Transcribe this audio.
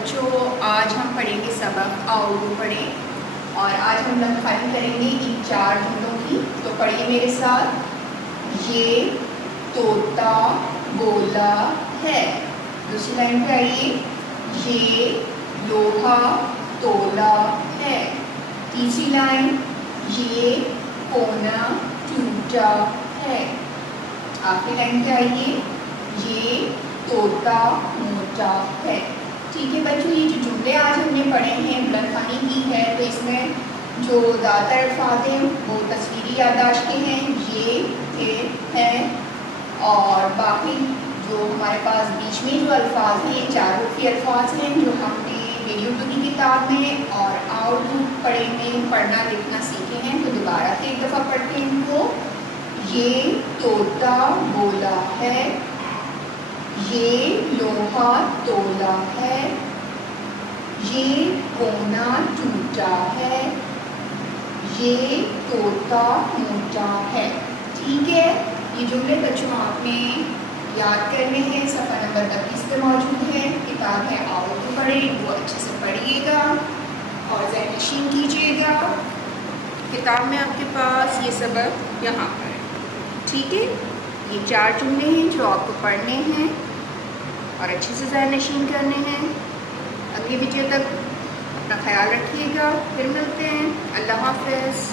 बच्चों, आज हम पढ़ेंगे सबक आओ पढ़ें और आज हम लम्हानी करेंगे इन 4 जुमलों की। तो पढ़िए मेरे साथ। ये तोता बोला है। दूसरी लाइन पे आइए। ये लोहा तोला है। तीसरी लाइन, ये कोना टूटा है। आखिरी लाइन पे आइए। ये तोता मोटा है। ठीक है बच्चों, ये जो जुमले आज हमने पढ़े हैं बुलंदखानी की है, तो इसमें जो ज़्यादातर अल्फाज हैं वो तस्वीरी याददाश्त के हैं, ये थे हैं, और बाकी जो हमारे पास बीच में जो अल्फाज हैं ये 4 हर्फी अल्फाज हैं जो हमने मेरी उर्दू की किताब में और उर्दू पढ़े में पढ़ना लिखना सीखे हैं। तो दोबारा से एक दफ़ा पढ़ते हैं इनको। ये तोता बोला है, ये लोहा तोला है, ये कोना टूटा है, ये तोता मोटा है। ठीक है, ये जुमले बच्चों आपने याद करने हैं। सफ़ा नंबर 32 पे मौजूद है। किताब है आओ तो पढ़ें, वो अच्छे से पढ़िएगा और ज़हन-नशीन कीजिएगा। किताब में आपके पास ये सबक यहाँ पर है। ठीक है, ये 4 जुमले हैं जो आपको पढ़ने हैं और अच्छे से ज़हन-नशीन करने हैं। अगली वीडियो तक अपना ख्याल रखिएगा, फिर मिलते हैं। अल्लाह हाफ़िज़।